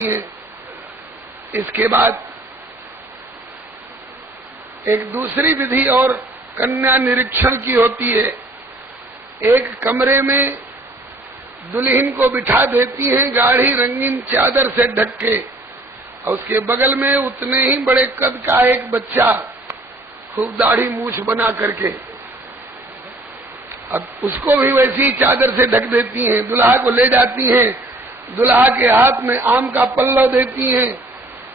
है। इसके बाद एक दूसरी विधि और कन्या निरीक्षण की होती है। एक कमरे में दुल्हन को बिठा देती हैं गाढ़ी रंगीन चादर से ढक के, और उसके बगल में उतने ही बड़े कद का एक बच्चा खूब दाढ़ी मूछ बना करके, अब उसको भी वैसी चादर से ढक देती हैं। दुल्हा को ले जाती हैं, दुल्हा के हाथ में आम का पल्लव देती हैं।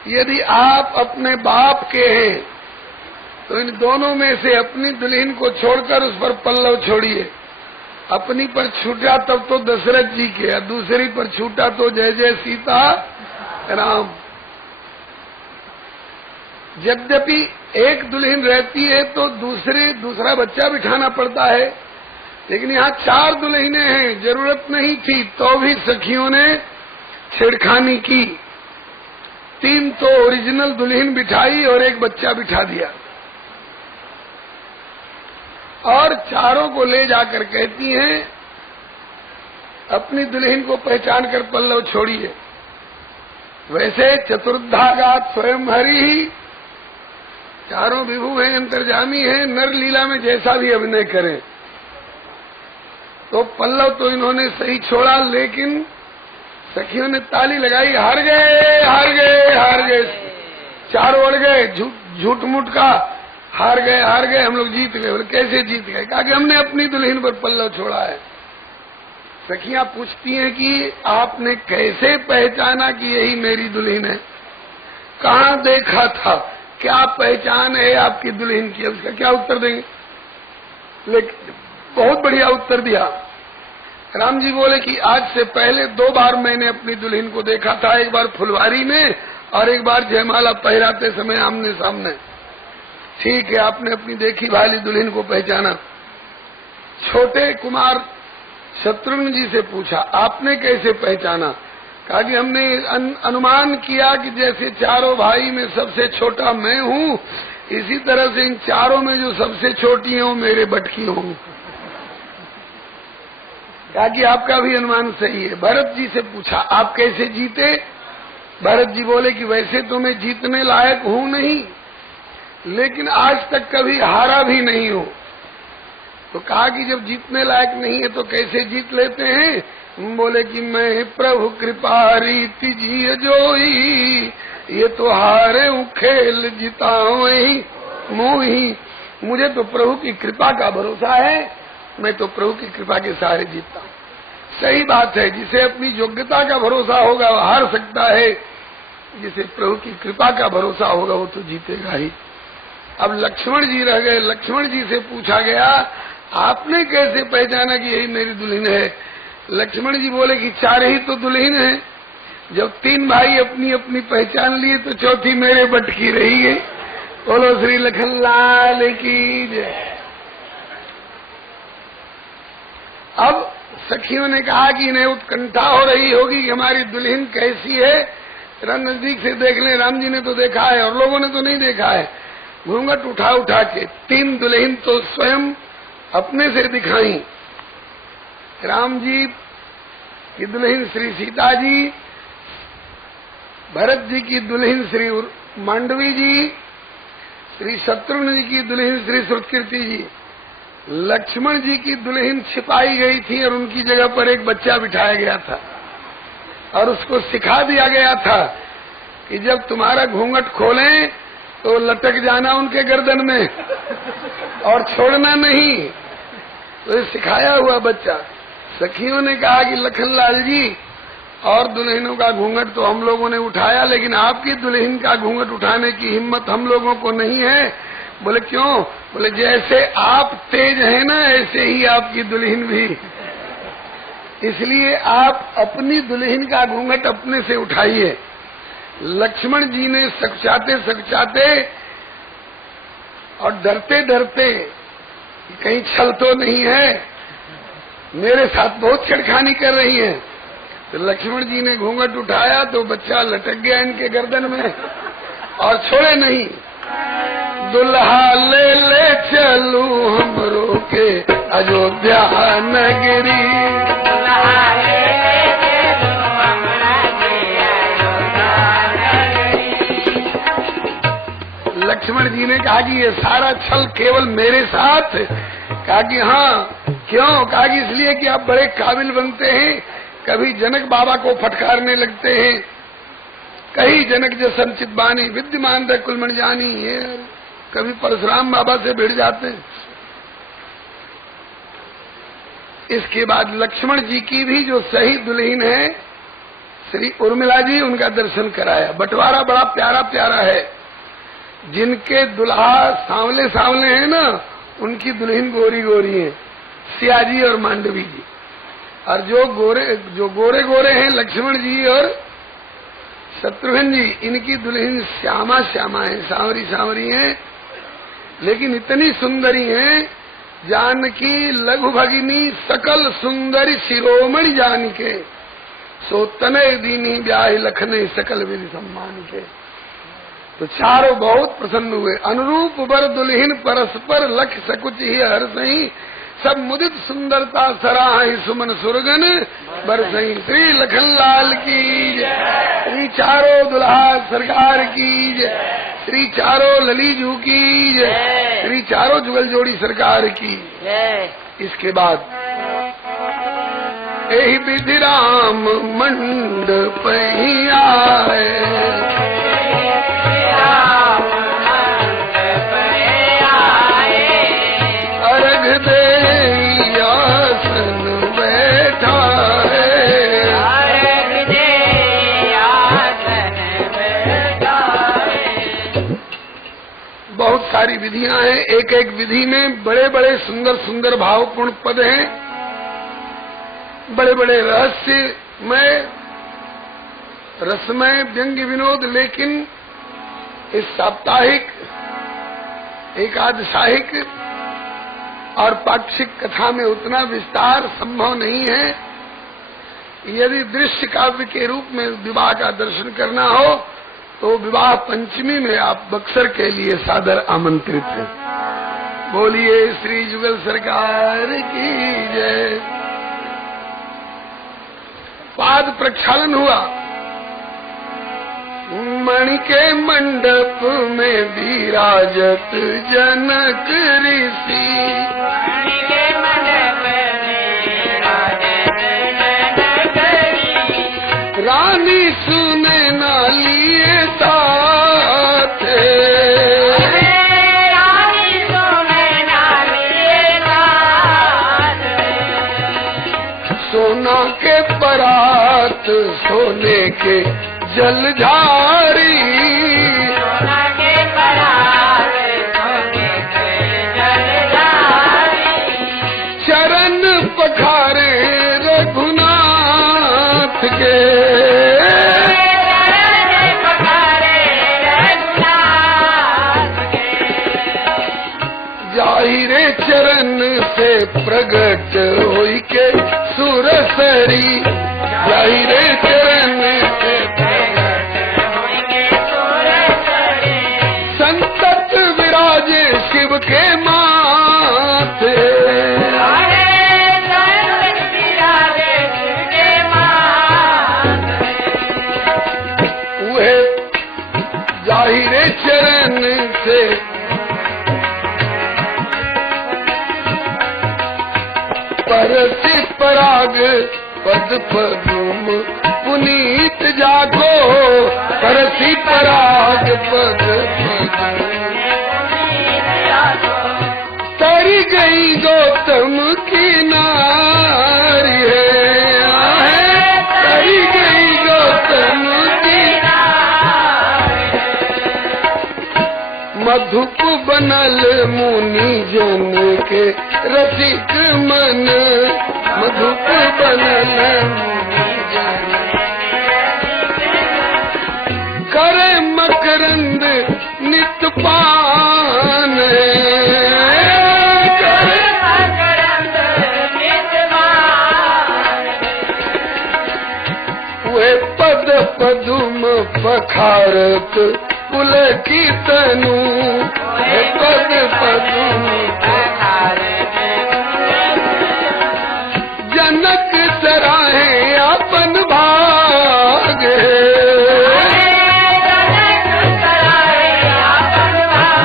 यदि आप अपने बाप के हैं तो इन दोनों में से अपनी दुल्हन को छोड़कर उस पर पल्लव छोड़िए। अपनी पर छूटा तब तो दशरथ जी के, दूसरी पर छूटा तो जय जय सीता राम। यद्यपि एक दुल्हन रहती है तो दूसरा बच्चा बिठाना पड़ता है, लेकिन यहाँ 4 दुल्हनें हैं, जरूरत नहीं थी तो भी सखियों ने छेड़खानी की। 3 तो ओरिजिनल दुल्हन बिठाई और एक बच्चा बिठा दिया, और चारों को ले जाकर कहती हैं अपनी दुल्हन को पहचान कर पल्लव छोड़िए। वैसे चतुर्धागात स्वयं हरि ही, चारों विभु हैं, अंतर्जामी हैं, नर लीला में जैसा भी अभिनय करें। तो पल्लव तो इन्होंने सही छोड़ा, लेकिन सखियों ने ताली लगाई, हार गए हार गए हार गए, चारों अड़ गए, झूठ मूठ का हार गए हम लोग जीत गए। बोले कैसे जीत गए? कहा कि हमने अपनी दुल्हन पर पल्लव छोड़ा है। सखियां पूछती हैं कि आपने कैसे पहचाना कि यही मेरी दुल्हन है? कहाँ देखा था? क्या पहचान है आपकी दुल्हन की? उसका क्या उत्तर देंगे? लेकिन बहुत बढ़िया उत्तर दिया। राम जी बोले कि आज से पहले 2 बार मैंने अपनी दुल्हन को देखा था, एक बार फुलवारी में और एक बार जयमाला पहराते समय आमने सामने। ठीक है, आपने अपनी देखी भाली दुल्हन को पहचाना। छोटे कुमार शत्रुघ्न जी से पूछा, आपने कैसे पहचाना? कहा कि हमने अनुमान किया कि जैसे चारों भाई में सबसे छोटा मैं हूँ, इसी तरह से इन चारों में जो सबसे छोटी है वो मेरे बटकी होंगी। कहा कि आपका भी अनुमान सही है। भरत जी से पूछा, आप कैसे जीते? भरत जी बोले कि वैसे तो मैं जीतने लायक हूँ नहीं, लेकिन आज तक कभी हारा भी नहीं हूँ। तो कहा कि जब जीतने लायक नहीं है तो कैसे जीत लेते हैं? बोले कि मैं प्रभु कृपा रीति जी जोई, ये तो हारे हूँ खेल जिताऊं ही मोही। मुझे तो प्रभु की कृपा का भरोसा है, मैं तो प्रभु की कृपा के सहारे जीतता हूँ। सही बात है, जिसे अपनी योग्यता का भरोसा होगा वो हार सकता है, जिसे प्रभु की कृपा का भरोसा होगा वो तो जीतेगा ही। अब लक्ष्मण जी रह गए। लक्ष्मण जी से पूछा गया, आपने कैसे पहचाना कि यही मेरी दुल्हन है? लक्ष्मण जी बोले कि 4 ही तो दुल्हन है। जब 3 भाई अपनी अपनी पहचान लिए तो चौथी मेरे बटकी रही गई। बोलो श्री लखन लाल की जय। अब सखियों ने कहा कि इन्हें उत्कंठा हो रही होगी कि हमारी दुल्हन कैसी है, जरा नजदीक से देख लें। राम जी ने तो देखा है और लोगों ने तो नहीं देखा है। घूंघट उठा उठा के 3 दुल्हन तो स्वयं अपने से दिखाई। राम जी की दुल्हन श्री सीता जी, भरत जी की दुल्हन श्री मांडवी जी, श्री शत्रुघ्न जी की दुल्हन श्री श्रुतकीर्ति जी। लक्ष्मण जी की दुल्हन छिपाई गई थी और उनकी जगह पर एक बच्चा बिठाया गया था, और उसको सिखा दिया गया था कि जब तुम्हारा घूंघट खोलें तो लटक जाना उनके गर्दन में और छोड़ना नहीं। तो ये सिखाया हुआ बच्चा। सखियों ने कहा कि लखनलाल जी, और दुल्हनों का घूंघट तो हम लोगों ने उठाया, लेकिन आपकी दुल्हन का घूंघट उठाने की हिम्मत हम लोगों को नहीं है। बोले क्यों? बोले जैसे आप तेज हैं ना, ऐसे ही आपकी दुल्हन भी, इसलिए आप अपनी दुल्हन का घूंघट अपने से उठाइए। लक्ष्मण जी ने सकचाते और डरते डरते, कहीं छल तो नहीं है, मेरे साथ बहुत छेड़खानी कर रही है। तो लक्ष्मण जी ने घूंघट उठाया तो बच्चा लटक गया इनके गर्दन में और छोड़े नहीं। दुल्हा ले ले चलूं हमरो के अयोध्या नगरी, दुल्हा ले ले चलूं हमरा के अयोध्या लक्ष्मण जी ने कहा कि ये सारा छल केवल मेरे साथ। कहा कि हाँ, क्यों? कहा कि इसलिए कि आप बड़े काबिल बनते हैं, कभी जनक बाबा को फटकारने लगते हैं, कहीं जनक जो संचित बानी विद्यमान थे कुलमण जानी, ये कभी परशुराम बाबा से भिड़ जाते हैं। इसके बाद लक्ष्मण जी की भी जो सही दुल्हन है श्री उर्मिला जी, उनका दर्शन कराया। बंटवारा बड़ा प्यारा प्यारा है। जिनके दुल्हा सांवले सांवले हैं ना, उनकी दुल्हन गोरी गोरी है, सियाजी और मांडवी जी। और जो गोरे गोरे हैं लक्ष्मण जी और शत्रुघ्न जी, इनकी दुल्हन श्यामा श्यामा है, सांवरी सांवरी है, लेकिन इतनी सुंदरी है। जानकी लघु भगिनी सकल सुंदरी शिरोमणि जानिके, सो तनय दीनी ब्याह लखने सकल विधि सम्मान के। तो चारों बहुत प्रसन्न हुए। अनुरूप वर दुल्हिन परस्पर लख सकुच ही हर्षहि, सब मुदित सुंदरता सराहि सुमन सुरगन बरसहि। श्री लखनलाल की जय, श्री चारों दुल्हा सरकार की जय, श्री चारों ललीजू की जय, श्री चारों जुगल जोड़ी सरकार की जय। इसके बाद एहि विधि राम मंडप ही आए, अर्घ दे आसन बैठा है, अर्घ दे आसन बैठा है। बहुत सारी विधियां हैं। एक एक विधि में बड़े बड़े सुंदर सुंदर भावपूर्ण पद हैं, बड़े बड़े रहस्यमय रसमय व्यंग्य विनोद। लेकिन इस साप्ताहिक एकादशाहिक और पाक्षिक कथा में उतना विस्तार संभव नहीं है। यदि दृश्य काव्य के रूप में विवाह का दर्शन करना हो तो विवाह पंचमी में आप बक्सर के लिए सादर आमंत्रित हैं। बोलिए श्री जुगल सरकार की जय। पाद प्रक्षालन हुआ। मणि के मंडप में विराजत जनक ऋषि, मणि के मंडप में विराजत जनक ऋषि, रानी सुने ना लिए साथ, रानी सुने ना लिए साथ, सोना के परात सोने के जलधारी, सोना के परात सोने के जलधारी, चरण पखारे रघुनाथ के, चरण पखारे रघुनाथ के, जाहिरे चरण से प्रगट होई के सुरसरी, जाहिरे चरण से संतत विराजे शिव के माथे, संतत विराजे शिव के माथे, वह जाहिरे चरण से परसि पराग पद पदुम पुनीत जाको, परसि पराग पद तरी गई गौतम की नारी है, तरी गई गौतम की नारी, मधुप बनल मुनि जन के रसिक मन, मधुप बनल मुनि जन करे मकरंद नित पान, करे मकरंद नित पान, वे पद पदुम पखारत कुल की तनु, वे पद पदुम पखारत जनक सराहे अपन भाग, जनक सराहे अपन भाग,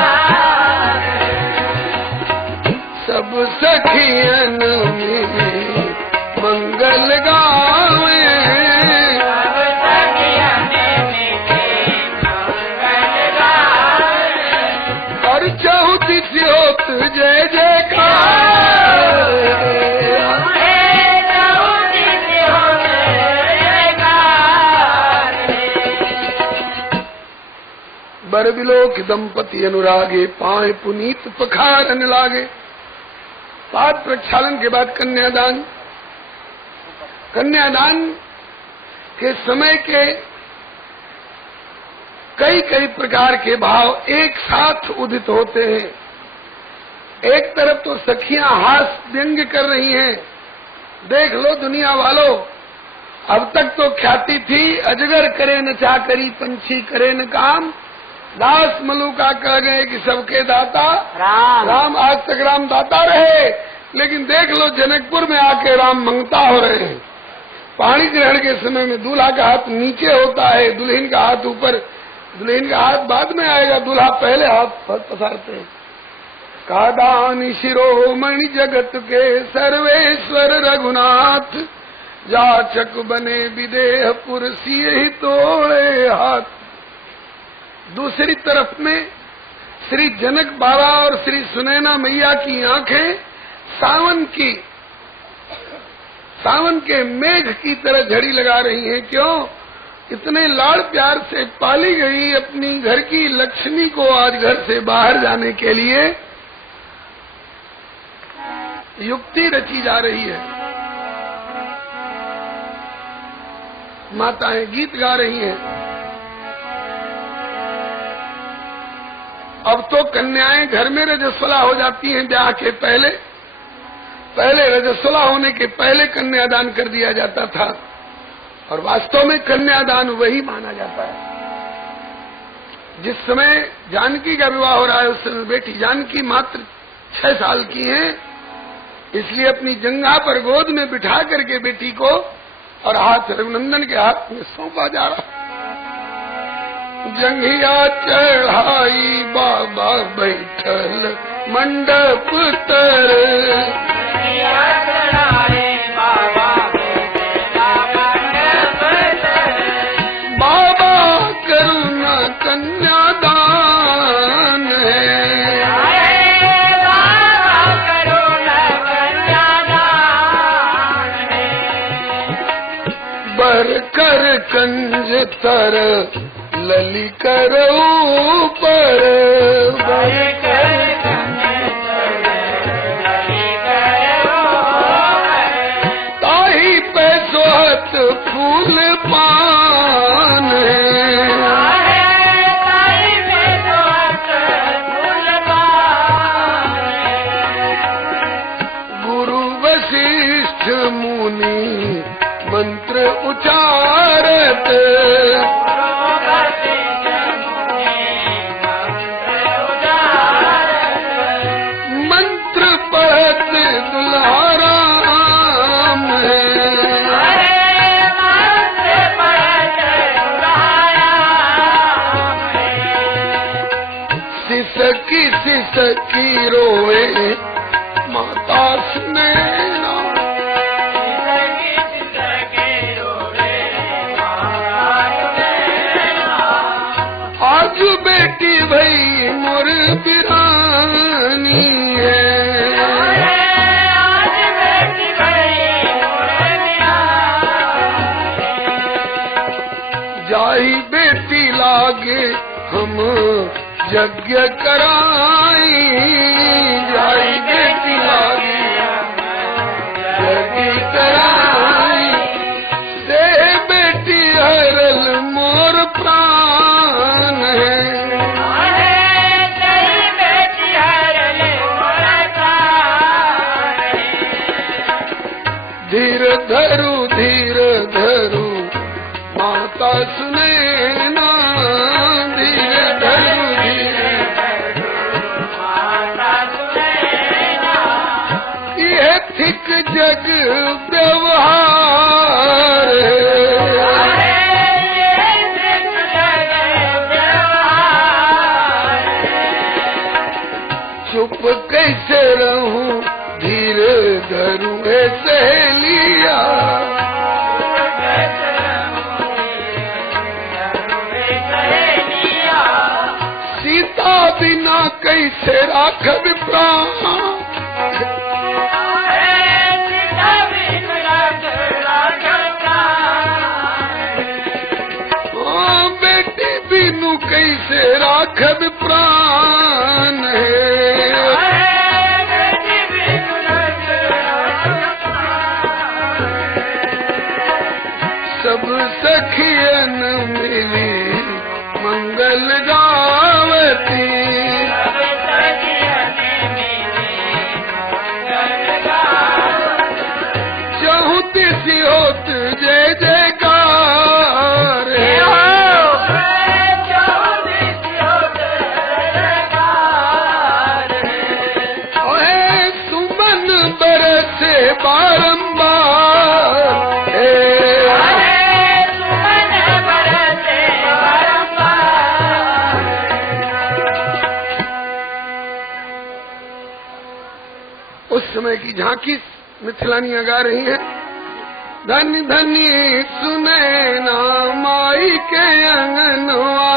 बर बिलोक दंपति अनुरागे, पाए पुनीत पखारन लागे। पाद प्रक्षालन के बाद कन्यादान। कन्यादान के समय के कई कई प्रकार के भाव एक साथ उदित होते हैं। एक तरफ तो सखियां हास्य व्यंग्य कर रही हैं, देख लो दुनिया वालों, अब तक तो ख्याति थी अजगर करे न चाकरी, पंछी करे न काम, दास मलुका कह गए कि सबके दाता राम। आज तक राम दाता रहे, लेकिन देख लो जनकपुर में आके राम मंगता हो रहे हैं। पाणी ग्रहण के समय में दूल्हा का हाथ नीचे होता है, दुल्हन का हाथ ऊपर। दुल्हन का हाथ बाद में आएगा, दूल्हा पहले हाथ पसारते हैं। कादानी शिरोमणि जगत के सर्वेश्वर रघुनाथ, जाचक बने विदेह पुरसी ही तोड़े हाथ। दूसरी तरफ में श्री जनक बाबा और श्री सुनैना मैया की आंखें सावन के मेघ की तरह झड़ी लगा रही हैं। क्यों? इतने लाड़ प्यार से पाली गई अपनी घर की लक्ष्मी को आज घर से बाहर जाने के लिए युक्ति रची जा रही है। माताएं गीत गा रही हैं। अब तो कन्याएं घर में रजस्वला हो जाती हैं। ब्याह के पहले रजस्वला होने के पहले कन्यादान कर दिया जाता था, और वास्तव में कन्यादान वही माना जाता है। जिस समय जानकी का विवाह हो रहा है उस समय बेटी जानकी मात्र 6 साल की हैं, इसलिए अपनी जंघा पर गोद में बिठा करके बेटी को और हाथ रघुनंदन के हाथ में सौंपा जा रहा। जंघिया चढ़ाई बाबा बैठल मंडप तर, बाबा करुणा कन्यादान है, बर कर कंज तर लली कर ऊपर, ताही पे सोहत फूल पान है, गुरु वशिष्ठ मुनि मंत्र उचारत, मंत्र पढ़त दुल्हा राम है, सिसकी रोए माता सुनैना, आज बेटी भई मोर बिरानी है, जाही बेटी लागे हम यज्ञ कराई, जाई बेटी लागी यज्ञ कराई, से बेटी हरल मोर प्राण है, धीर धरू माता सुनैना, धीर धरू ये थिक जग व्यवहार, चुप कैसे रहूं धीर धरू है सहेलिया, सीता बिना कैसे राखब प्राण, बेटी बिनु कैसे राख सुख भी प्राण है। सब सखियन मिली मंगल गावती, चहु तिसि होत जय जयकार है। सुमन बरसे बारंबार उस समय की झांकी मिथिलानियां गा रही हैं। धन्य धन्य सुने ना माई के अंगनवा,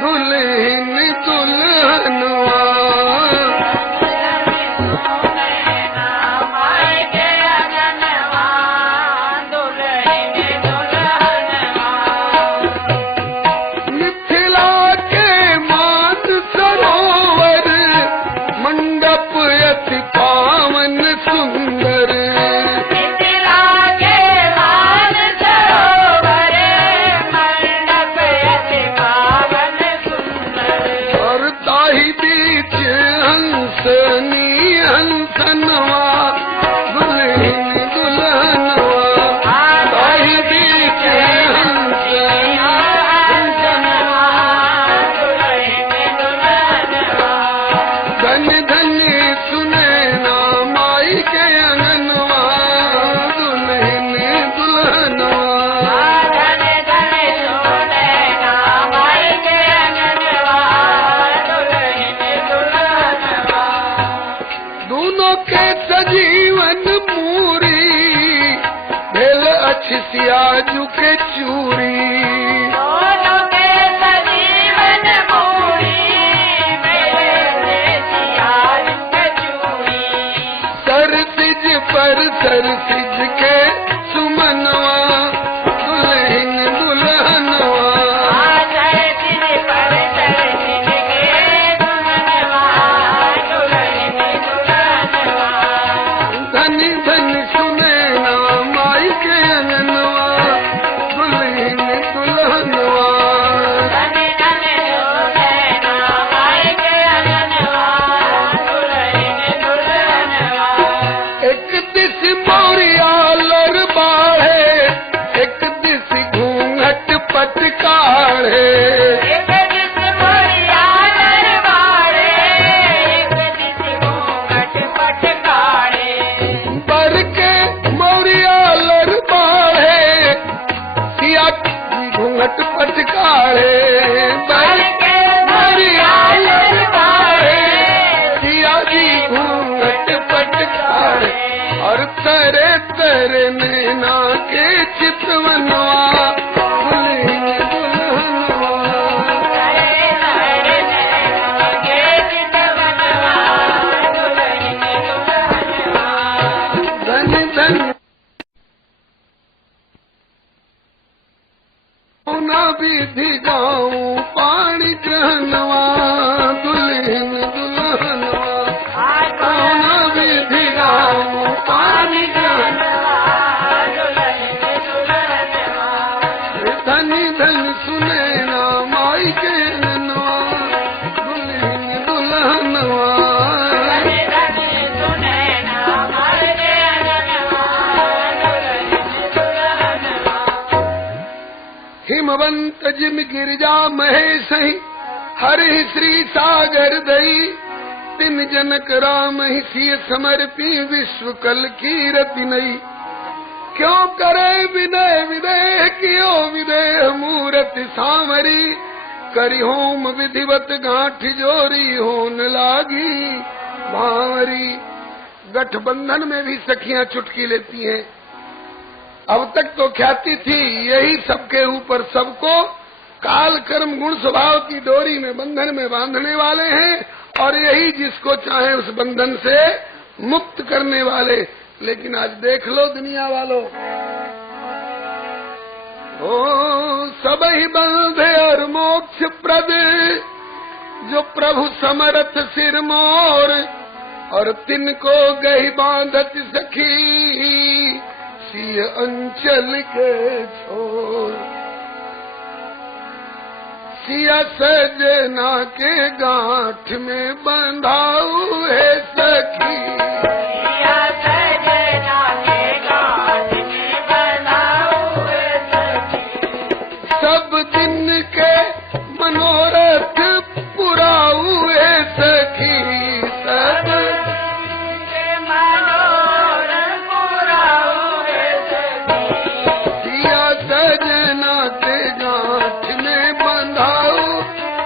दुल्हन दुल्हनवा। मिथिला के मान सरोवर, मंडप अति पावन सुंदर। मिथिला के मान सरोवर, मंडप अति पावन सुंदर। और ताही बीच हंसनी हंसनवा, दुल्हन दुल्हनवा। ताही बीच हंसनी हंसनवा, धन्य धन्य सुने ना माई के अंगनवा, दुल्हन दुल्हनवा। दोनों के सजीवन मूरी, भेल अच्छी सियाजू के चूरी। सरसिज पर सरसिज के सुमनवा, दुल्हन दुल्हनवा। धनी धनी सुने ना माई के अंगनवा, दुल्हन दुल्हनवा। एक दिस मोरिया लर बाढ़े, एक दिस घूंघट पटकाढ़े। बर के मोरिया लर बाढ़े, सिया घूंघट पटकाढ़े। बर के मोरिया लर बाढ़े, सिया जी घूंघट पटकाढ़े। और तरे तरे नैना के चितवनवा, दुल्हन दुल्हनवा। धन्य धन्य ना विधि गाऊं पानी ग्रहणवा, दुल्हन दुल्हनवा। ना विधि गाऊं पानी ग्रहणवा, धनी धन सुने ना माई के अंगनवा, दुल्हन दुल्हनवा। हिमवंत जिम गिरिजा महेश ही, हरि श्री सागर दई। तिन जनक राम ही सिय समर्पी, विश्व कल कीरति नई। क्यों करे विनय विदेह, कियो विदेह मूरति सामरी। करी होम विधिवत गांठ जोरी, होन लागी भांवरी। गठबंधन में भी सखियां चुटकी लेती हैं। अब तक तो ख्याति थी यही सबके ऊपर सबको काल कर्म गुण स्वभाव की डोरी में बंधन में बांधने वाले हैं, और यही जिसको चाहे उस बंधन से मुक्त करने वाले। लेकिन आज देख लो दुनिया वालों, ओ सब ही बंधे और मोक्ष प्रद, जो प्रभु समरथ सिर मोर, और तिनको गही बांधत सखी, सिय अंचल के छोर। सिया सजना के गांठ में बंधाऊ है सखी, सिया सजना के गांठ में बंधाऊ है सखी। सब दिन के मनोरथ पुराऊ है सखी, सब दिन के मनोरथ पुराऊ है सखी। सिया सजना के गांठ में बंधाऊ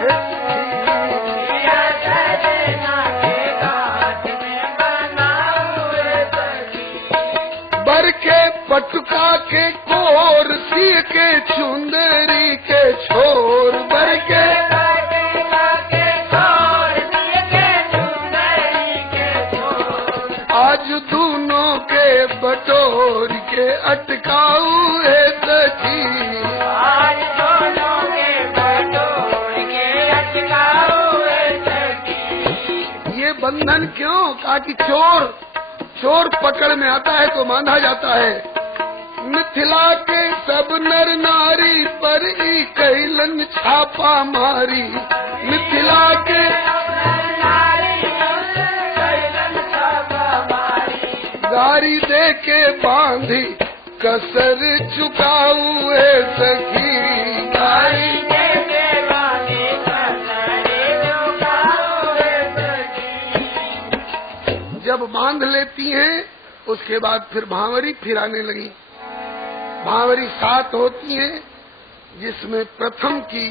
है सखी, सिया सजना के गांठ में बंधाऊ है सखी। बर के पटुका के कोर, सिय के चुंदरी के छोर, बर के आज दोनों के बटोर के अटकाऊ है सखी, आज दोनों के बटोर के अटकाऊ है सखी। ये बंधन क्यों? कहा कि चोर पकड़ में आता है तो बांधा जाता है। मिथिला के सब नर नारी पर ही कैलन छापा मारी, मिथिला के गारी दे के बांधी कसर चुकाऊ है सखी, गारी दे के बांधी कसर चुकाऊ है सखी। जब बांध लेती हैं उसके बाद फिर भांवरी फिराने लगी। भांवरी 7 होती हैं, जिसमें प्रथम की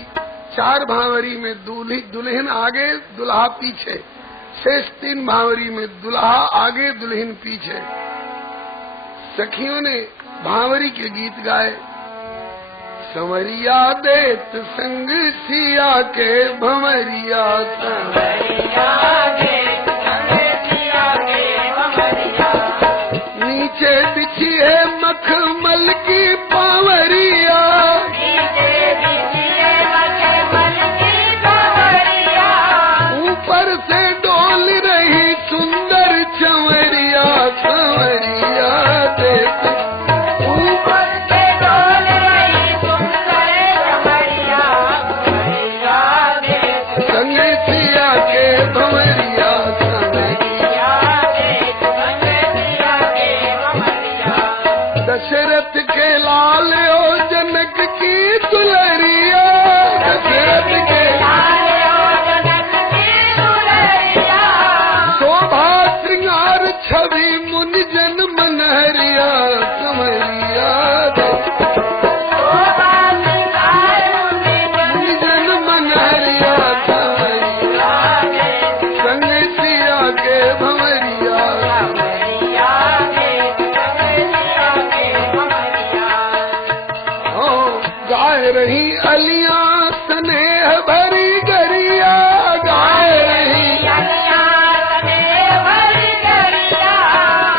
4 भांवरी में दुल्हन आगे दुल्हा पीछे, शेष 3 भांवरी में दुल्हा आगे दुल्हन पीछे। सखियों ने भांवरी के गीत गाए। संवरिया देत संग सिया के भंवरिया, संवरिया देत संग सिया के भंवरिया। नीचे बिछी है मखमल की पावरिया, नीचे बिछी है मखमल की पावरिया। ऊपर से डोल रही सुंदर चंवरिया, संवरिया देत ऊपर से डोल रही सुंदर चंवरिया, भंवरिया देत संग सिया के भंवरिया, संवरिया देत संग सिया के भंवरिया। दशरथ के लाल ओ जनक की दुलरिया, दशरथ के शोभा श्रृंगार छवि मुनि जन मनहरिया, संवरिया मुनि जन मनहरिया, संवरिया संग सिया के भंवरिया। ओ गाय रही अलिया स्नेह भरी गरिया, गाय रही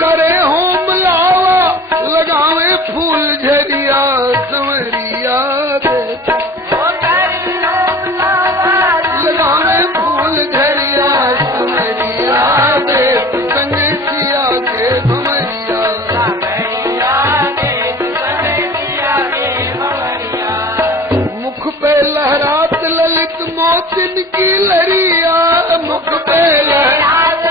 करे होम लावा लगावे फूल झरिया, संवरिया देत लगावे फूल झरिया, संवरिया देत संग सिया के भंवरिया। मुख पे लहरात ललित मोतिन की लरिया, मुख पे लहरात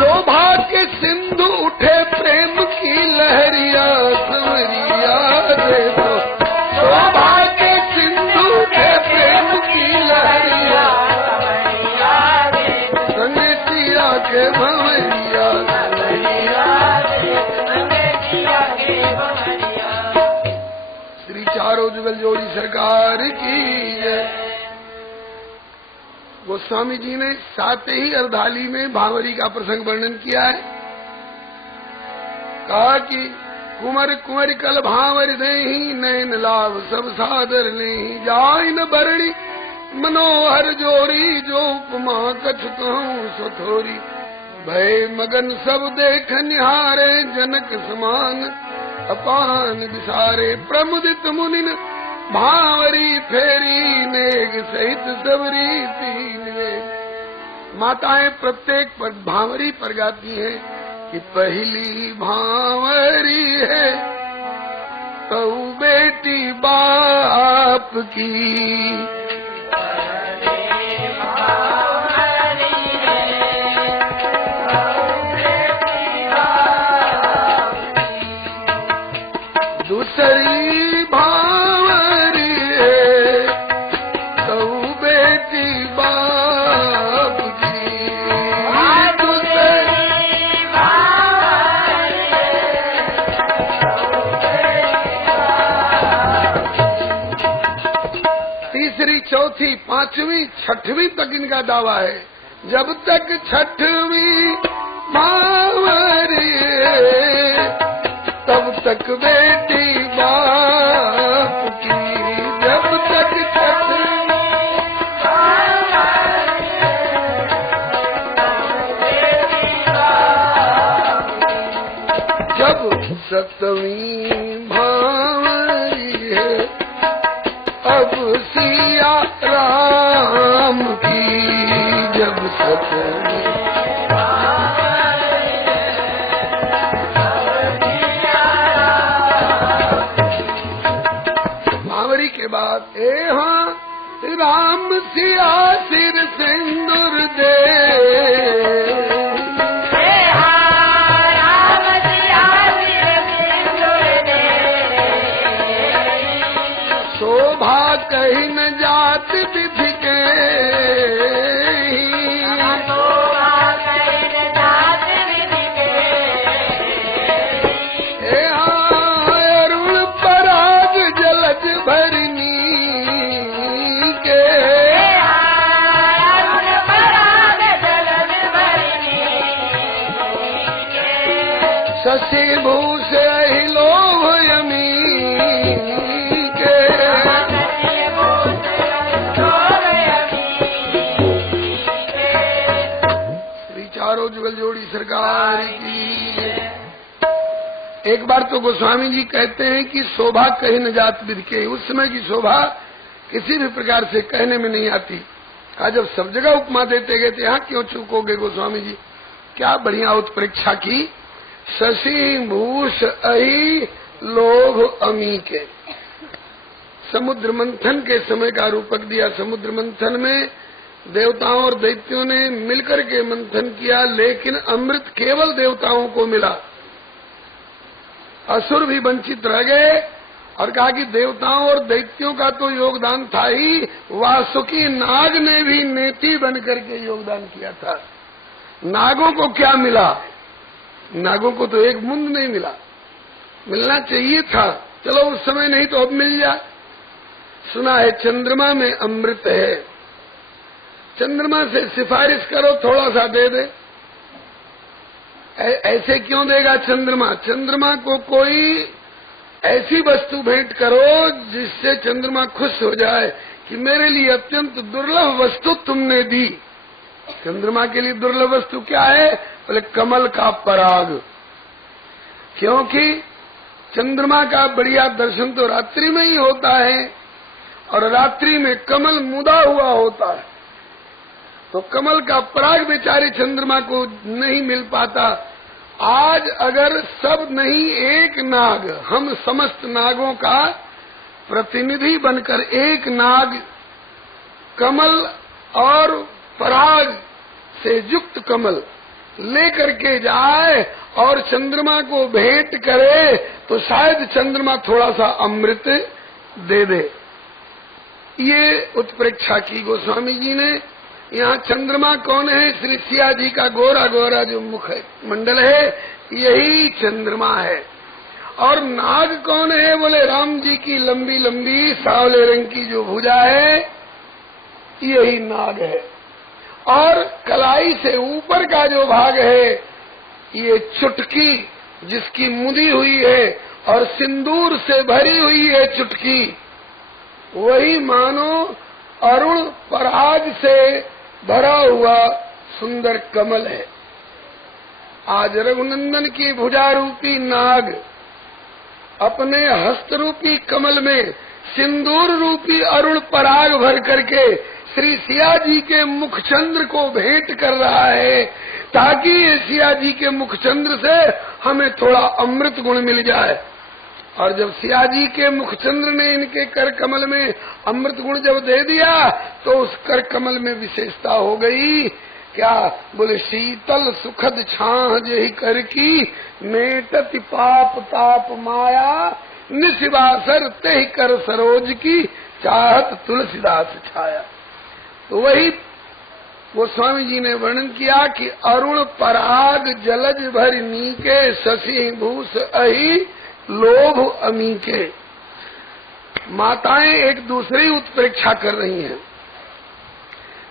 शोभा के सिंधु उठे प्रेम की लहरिया, संवरिया देत शोभा के सिंधु उठे प्रेम की लहरिया, संग सिया के भंवरिया। श्री चारों जुगल जोड़ी सरकार की जय। गोस्वामी जी ने 7 ही अर्धाली में भांवरी का प्रसंग वर्णन किया है। कहा कि कुंवर कुंवर कल भांवर देहि, नैन लाभ सब सादर लेहि, जाय न बरणी मनोहर जोरी, जो उपमा कछ कहूँ सोथोरी। भय मगन सब देख निहारे, जनक समान अपान विसारे। प्रमुदित मुनिन भांवरी फेरी नेग सहित सबरी तीन वे। माताएं प्रत्येक पर भांवरी पर गाती हैं कि पहली भांवरी है तो बेटी बाप की। दूसरी भांवरी है तो बेटी बाप की। तीसरी चौथी पांचवी छठवीं तक इनका दावा है। जब तक छठवीं भांवरी है तब तक बेटी बाप की। जब तक जब सतवीं भांवरी है अब सिया राम की। जब सतवीं के बाद राम सिया सिर सिंदूर दे। राम सिया सिर सिंदूर दे। शोभा कहीं न जात विधि के। शोभा कहीं न जात विधि के। अरुण पराग जलज भरनी के। अरुण पराग जलज भरनी के। शशि भूष लोभ यमी के। श्री चारों जुगल जोड़ी सरकार की। एक बार तो गोस्वामी जी कहते हैं कि शोभा कहीं न जात विधि के। उस समय की शोभा किसी भी प्रकार से कहने में नहीं आती। कहा जब सब जगह उपमा देते गए थे यहाँ क्यों चूकोगे गोस्वामी जी। क्या बढ़िया उत्प्रेक्षा की। शशि भूष अहि लोभ अमी के। समुद्र मंथन के समय का रूपक दिया। समुद्र मंथन में देवताओं और दैत्यों ने मिलकर के मंथन किया लेकिन अमृत केवल देवताओं को मिला। असुर भी वंचित रह गए और कहा कि देवताओं और दैत्यों का तो योगदान था ही, वासुकी नाग ने भी नेति बन करके योगदान किया था। नागों को क्या मिला। नागों को तो एक मुंद नहीं मिला। मिलना चाहिए था, चलो उस समय नहीं तो अब मिल जाए। सुना है चंद्रमा में अमृत है। चंद्रमा से सिफारिश करो थोड़ा सा दे दे। ऐसे क्यों देगा चंद्रमा। चंद्रमा को कोई ऐसी वस्तु भेंट करो जिससे चंद्रमा खुश हो जाए कि मेरे लिए अत्यंत दुर्लभ वस्तु तुमने दी। चंद्रमा के लिए दुर्लभ वस्तु क्या है। बोले कमल का पराग। क्योंकि चंद्रमा का बढ़िया दर्शन तो रात्रि में ही होता है और रात्रि में कमल मुदा हुआ होता है। तो कमल का पराग बेचारे चंद्रमा को नहीं मिल पाता। आज अगर सब नहीं एक नाग, हम समस्त नागों का प्रतिनिधि बनकर एक नाग कमल और पराग से युक्त कमल लेकर के जाए और चंद्रमा को भेंट करे तो शायद चंद्रमा थोड़ा सा अमृत दे दे। ये उत्प्रेक्षा की गोस्वामी जी ने। यहाँ चंद्रमा कौन है। श्री सिया जी का गोरा गोरा जो मुख है मंडल है यही चंद्रमा है। और नाग कौन है। बोले राम जी की लंबी लंबी सावले रंग की जो भुजा है यही नाग है। और कलाई से ऊपर का जो भाग है ये चुटकी जिसकी मुदी हुई है और सिंदूर से भरी हुई है चुटकी, वही मानो अरुण पराग से भरा हुआ सुंदर कमल है। आज रघुनंदन की भुजा रूपी नाग अपने हस्त रूपी कमल में सिंदूर रूपी अरुण पराग भर करके श्री सिया जी के मुखचंद्र को भेंट कर रहा है, ताकि सिया जी के मुखचंद्र से हमें थोड़ा अमृत गुण मिल जाए। और जब सिया जी के मुखचंद्र ने इनके कर कमल में अमृत गुण जब दे दिया, तो उस कर कमल में विशेषता हो गई। क्या बोले, शीतल सुखद छाह जेहि कर की, मेटति पाप ताप माया, निशिवासर तेहि कर सरोज की, चाहत तुलसीदास छाया। तो वही वो स्वामी जी ने वर्णन किया कि अरुण पराग जलज भर नीके, शशि भूष अहि लोभ अमीके। माताएं एक दूसरी उत्प्रेक्षा कर रही हैं।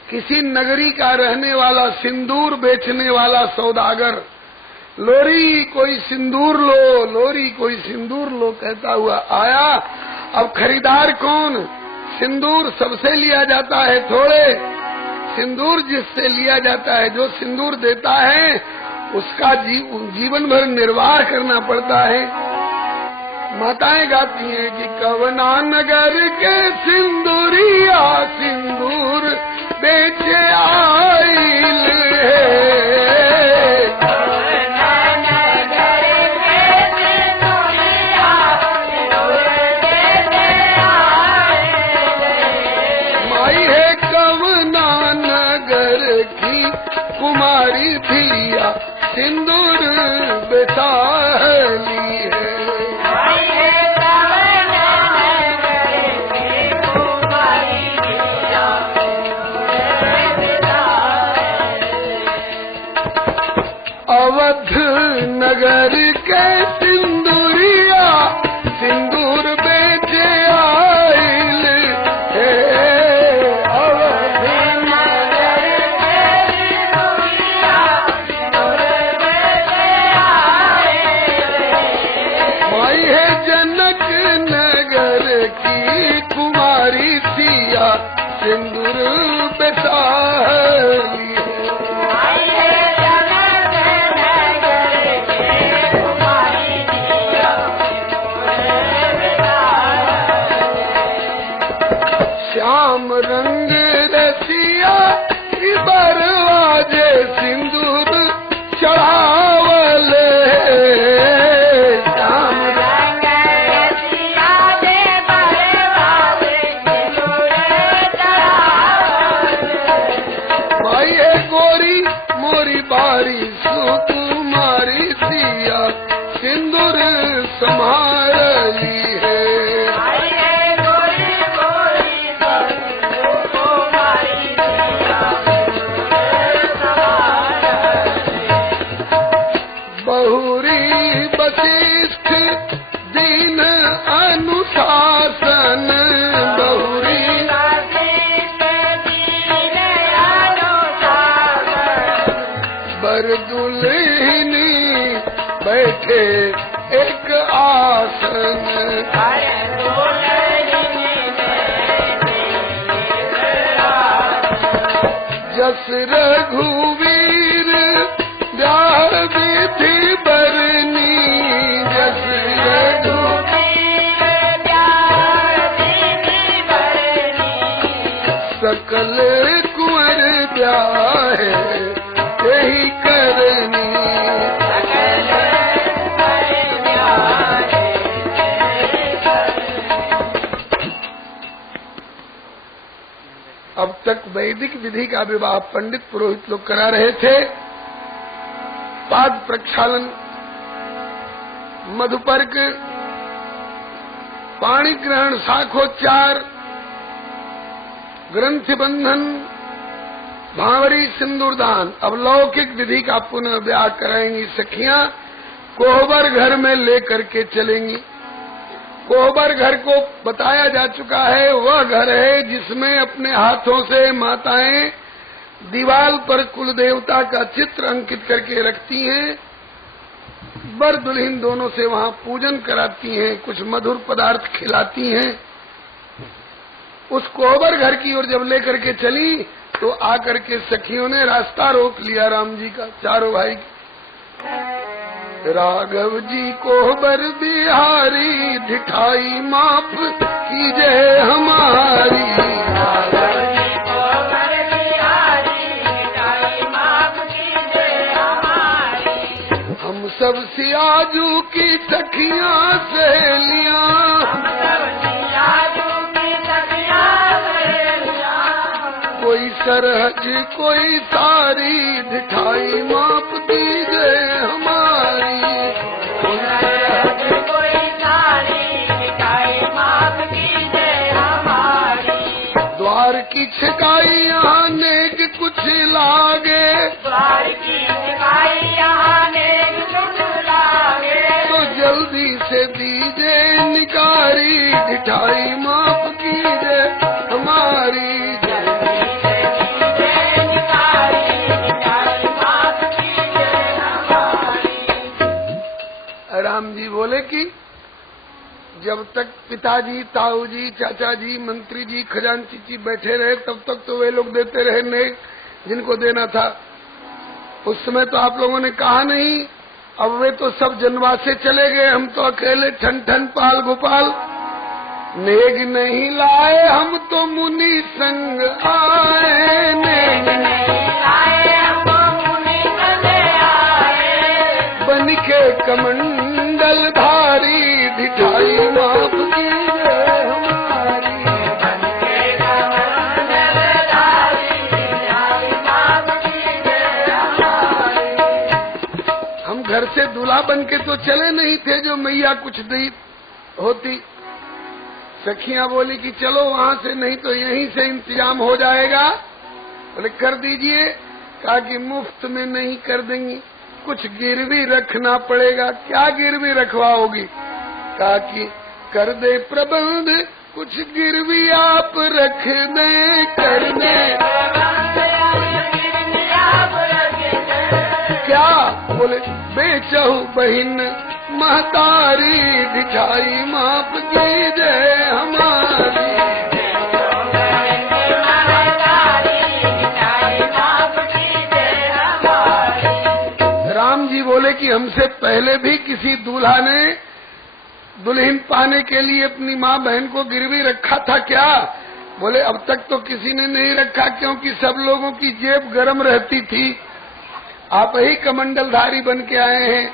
किसी नगरी का रहने वाला सिंदूर बेचने वाला सौदागर, लोरी कोई सिंदूर लो, लोरी कोई सिंदूर लो कहता हुआ आया। अब खरीदार कौन? सिंदूर सबसे लिया जाता है थोड़े, सिंदूर जिससे लिया जाता है, जो सिंदूर देता है उसका जीवन भर निर्वाह करना पड़ता है। माताएं गाती हैं कि कवना नगर के सिंदूरिया सिंदूर बेचे आइल है, माई है कवना नगर की कुमारी धिया सिंदूर बेचाली है। अवध नगर के सिंदूरिया सिंदूर बेचे आइल है, अवध नगर के सिंदूरिया सिंदूर बेचे आइल है। माई है जनक नगर की कुमारी सिया सिंदूर बेचाली है। श्याम रंग रसिया बरवाजे सिंदूर चढ़ावल है, श्याम रंग रसिया बरवाजे सिंदूर चढ़ावल। भाई है गोरी मोरी बारी सुकुमारी सिया सिंदूर संभाली है। बहुरी वशिष्ठ दीन अनुशासन, बहुरी वशिष्ठ दीन अनुशासन, बर दुल्हनी बैठे एक आसन, जस रघुवीर ब्याह विधि बरनी, जस रघुवीर ब्याह विधि बरनी, सकल कुंवर ब्याह यही करनी, सकल कुंवर ब्याह यही करनी। अब तक वैदिक विधि का विवाह पंडित पुरोहित लोग करा रहे थे। पाद प्रक्षालन, मधुपर्क, पाणी ग्रहण, शाखोच्चार, ग्रंथि बंधन, भांवरी, सिंदूरदान। अब लौकिक विधि का पुनः ब्याह कराएंगी सखियां, कोहबर घर में लेकर के चलेंगी। कोहबर घर को बताया जा चुका है, वह घर है जिसमें अपने हाथों से माताएं दीवाल पर कुल देवता का चित्र अंकित करके रखती हैं, वर दुल्हन दोनों से वहां पूजन कराती हैं, कुछ मधुर पदार्थ खिलाती हैं। उस कोहबर घर की ओर जब लेकर के चली तो आकर के सखियों ने रास्ता रोक लिया राम जी का, चारों भाई। राघव जी को बर बिहारी ढिठाई माफ कीजिए हमारी। राघव जी को बर बिहारी ढिठाई माफ कीजिए हमारी। हम सब सियाजू की सखियां सहेलियां, हम सब सियाजू की सखियां सहेलियां, कोई सरहज कोई सारी ढिठाई माफ कीजिए हमारी। कोई सरहद कोई सारी ढिठाई माफ कीजिए हमारी। द्वार की छिकाई आने के कुछ लागे, द्वार की छिकाई आने कुछ लागे, तो जल्दी से दीजिए निकारी ढिठाई माफ कीजिए हमारी। जल्दी से दीजिए निकारी ढिठाई माफ कीजिए हमारी। राम जी बोले कि जब तक पिताजी, ताऊ जी, चाचा जी, मंत्री जी, खजांची जी बैठे रहे तब तक तो वे लोग देते रहे नेक जिनको देना था। उस समय तो आप लोगों ने कहा नहीं। अब वे तो सब जनवास से चले गए, हम तो अकेले ठन ठन पाल गोपाल नेग नहीं लाए, हम तो मुनि संग आए। नेग नहीं लाए हम मुनि संग आए, बन के कमंडल धारी ढिठाई माफ कीजिए हमारी। बन के कमंडल धारी ढिठाई माफ कीजिए हमारी। हम घर से दूल्हा बन के तो चले नहीं थे जो मैया कुछ दी होती। सखियां बोली कि चलो वहां से, नहीं तो यहीं से इंतजाम हो जाएगा। बोले कर दीजिए। कहा कि मुफ्त में नहीं कर देंगी, कुछ गिरवी रखना पड़ेगा। क्या गिरवी रखवाओगी? कहा कि कर दे प्रबंध, कुछ गिरवी आप रख दे, कर दे। क्या? बोले बेचहु बहिन महतारी ढिठाई माफ कीजिए हमारी। राम जी बोले कि हमसे पहले भी किसी दूल्हा ने दुल्हन पाने के लिए अपनी माँ बहन को गिरवी रखा था क्या? बोले अब तक तो किसी ने नहीं रखा, क्योंकि सब लोगों की जेब गर्म रहती थी। आप ही कमंडलधारी बन के आए हैं।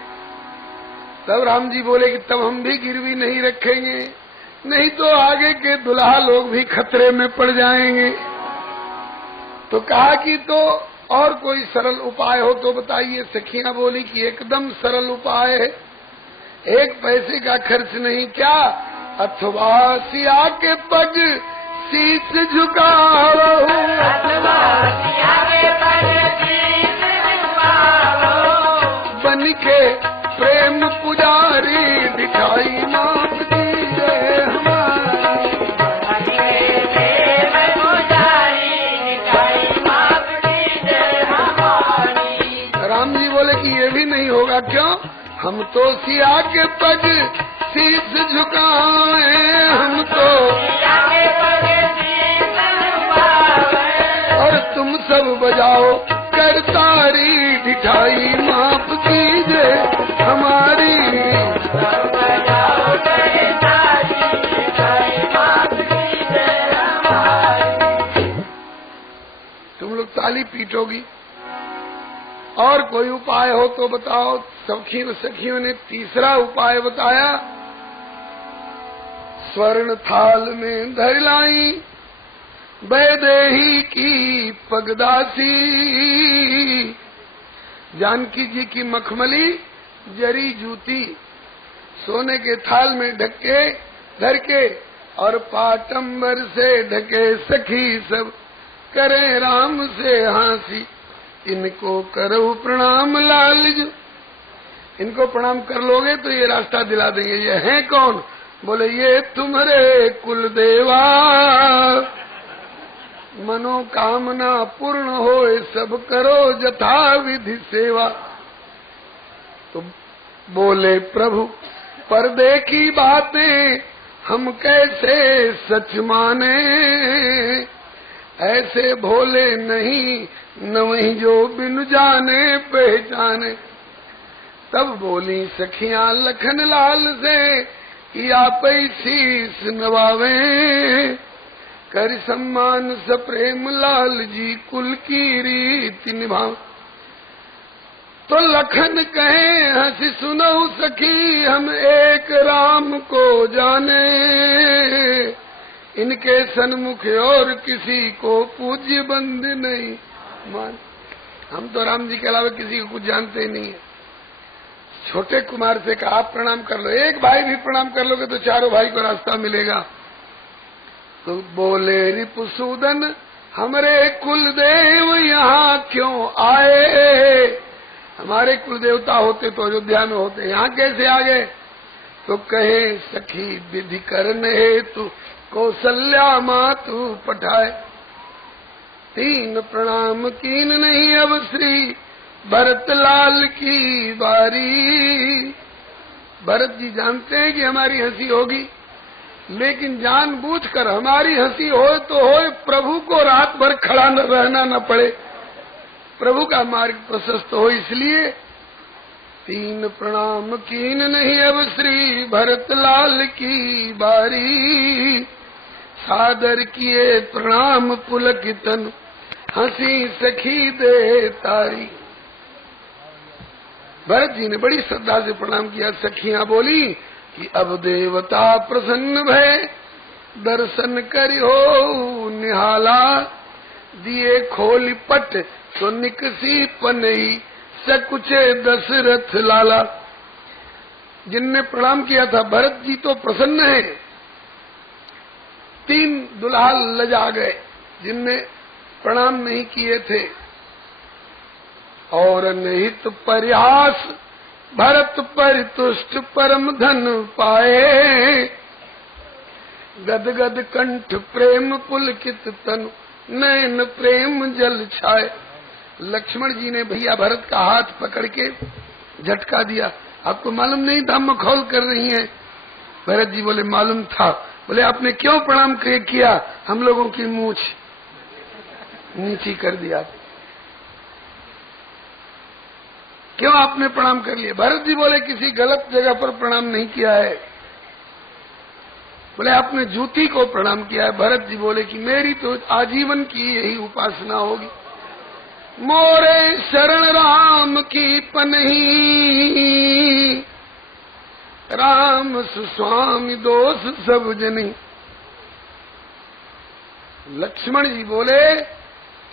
तब राम जी बोले कि तब हम भी गिरवी नहीं रखेंगे, नहीं तो आगे के दुल्हा लोग भी खतरे में पड़ जाएंगे। तो कहा कि तो और कोई सरल उपाय हो तो बताइए। सखियां बोली कि एकदम सरल उपाय है, 1 पैसे का खर्च नहीं। क्या? अथवा सिया के पग शीश झुकाओ, अथवा सिया के पग शीश झुकाओ, बन के प्रेम पुजारी ढिठाई माफ कीजिए हमारी। बन के प्रेम पुजारी ढिठाई माफ कीजिए हमारी। राम जी बोले कि ये भी नहीं होगा। क्यों? हम तो सिया के पग शीश झुकाए, हम तो सिया के पग शीश झुकाए, और तुम सब बजाओ करतारी ढिठाई माफ कीजिए हमारी। सब बजाओ करतारी ढिठाई माफ कीजिए हमारी। तुम लोग ताली पीटोगी। और कोई उपाय हो तो बताओ। सखियों ने तीसरा उपाय बताया। स्वर्ण थाल में धर लाई वैदेही की पगदासी, जानकी जी की मखमली जरी जूती सोने के थाल में ढके धर के, और पाटंबर से ढके सखी सब करे राम से हांसी। इनको करो प्रणाम लालजू, इनको प्रणाम कर लोगे तो ये रास्ता दिला देंगे। ये हैं कौन? बोले ये तुम्हारे कुल देवा, मनोकामना पूर्ण होए सब करो जथा विधि सेवा। तो बोले प्रभु पर्दे की बातें हम कैसे सच माने, ऐसे भोले नहीं न वही जो बिन जाने पहचाने। तब बोली सखियां लखन लाल से कि आप शीस नवावे, कर सम्मान सप्रेम लाल जी कुल की रीति निभाव। तो लखन कहे हंसी सुनो सखी हम एक राम को जाने, इनके सन्मुख और किसी को पूज्य बंद नहीं मान। हम तो राम जी के अलावा किसी को कुछ जानते ही नहीं है। छोटे कुमार से कहा आप प्रणाम कर लो, एक भाई भी प्रणाम कर लोगे तो चारों भाई को रास्ता मिलेगा। तो बोले रिपुसूदन हमरे कुलदेव यहाँ क्यों आए, हमारे कुल देवता होते तो अयोध्या में होते, यहाँ कैसे आ गए। तो कहे सखी विधि करने हेतु कौशल्या मातु पठाए, तीन प्रणाम कीन नहीं अब श्री भरत लाल की बारी। भरत जी जानते हैं कि हमारी हंसी होगी, लेकिन जानबूझकर हमारी हंसी हो तो हो, प्रभु को रात भर खड़ा न रहना न पड़े, प्रभु का मार्ग प्रशस्त हो, इसलिए तीन प्रणाम कीन नहीं अब श्री भरत लाल की बारी। सादर किए प्रणाम पुलकितन हंसी सखी दे तारी। भरत जी ने बड़ी श्रद्धा से प्रणाम किया। सखियां बोली कि अब देवता प्रसन्न भय, दर्शन करियो निहाला, दिए खोल पट तो निकसी पनई सकुचे दशरथ लाला। जिनने प्रणाम किया था भरत जी तो प्रसन्न है, तीन दुल्हा लजा गए जिनने प्रणाम नहीं किए थे। और निहित परिहास भरत परितुष्ट परम धन पाए, गदगद कंठ प्रेम पुलकित तनु नैन प्रेम जल छाए। लक्ष्मण जी ने भैया भरत का हाथ पकड़ के झटका दिया। आपको मालूम नहीं था मखौल कर रही हैं। भरत जी बोले मालूम था। बोले आपने क्यों प्रणाम किया, हम लोगों की मूछ नीची कर दिया, क्यों आपने प्रणाम कर लिया। भरत जी बोले किसी गलत जगह पर प्रणाम नहीं किया है। बोले आपने जूती को प्रणाम किया है। भरत जी बोले कि मेरी तो आजीवन की यही उपासना होगी। मोरे शरण राम की पनही, राम सुस्वामी दोष सब जनी। लक्ष्मण जी बोले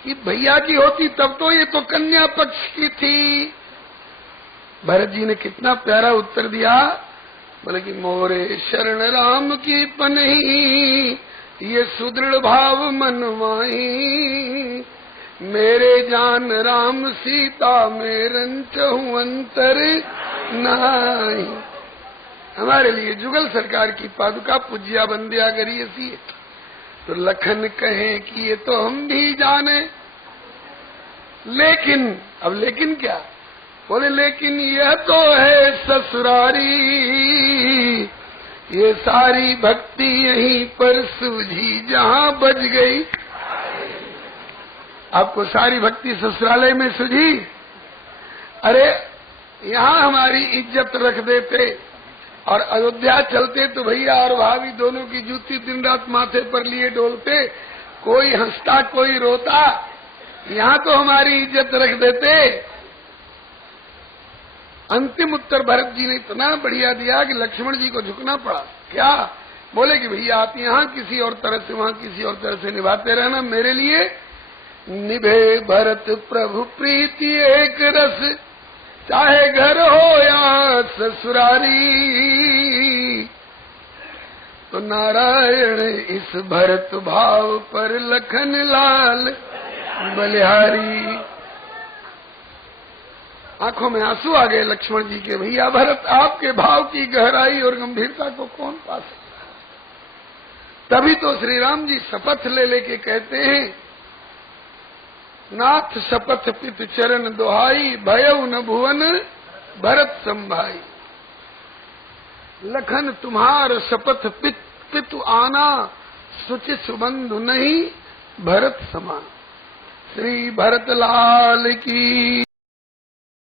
कि भैया की होती तब तो ये तो कन्या पक्ष की थी। भरत जी ने कितना प्यारा उत्तर दिया। बोले कि मोरे शरण राम की पनही, ये सुदृढ़ भाव मनवाई। मेरे जान राम सीता में रंचहु अंतर नाही। हमारे लिए जुगल सरकार की पादुका पूज्या बंदिया करी ऐसी। तो लखन कहे कि ये तो हम भी जाने, लेकिन अब लेकिन क्या। बोले लेकिन यह तो है ससुरारी, ये सारी भक्ति यहीं पर सूझी जहां बज गई। आपको सारी भक्ति ससुरालय में सूझी। अरे यहाँ हमारी इज्जत रख देते और अयोध्या चलते तो भैया और भाभी दोनों की जूती दिन रात माथे पर लिए डोलते, कोई हंसता कोई रोता। यहाँ तो हमारी इज्जत रख देते। अंतिम उत्तर भरत जी ने इतना बढ़िया दिया कि लक्ष्मण जी को झुकना पड़ा। क्या बोले कि भैया आप यहाँ किसी और तरह से वहाँ किसी और तरह से निभाते रहना, मेरे लिए निभे भरत प्रभु प्रीति एक रस, चाहे घर हो या ससुरारी। तो नारायण इस भरत भाव पर लखन लाल बलिहारी। आंखों में आंसू आ गए लक्ष्मण जी के। भैया भरत आपके भाव की गहराई और गंभीरता को कौन पा सकता। तभी तो श्री राम जी शपथ ले लेके कहते हैं, नाथ शपथ पित चरण दोहाई, भयउ न भुवन भरत संभाई। लखन तुम्हार शपथ पितु आना, सुचि सुबंधु नहीं भरत समान। श्री भरत लाल की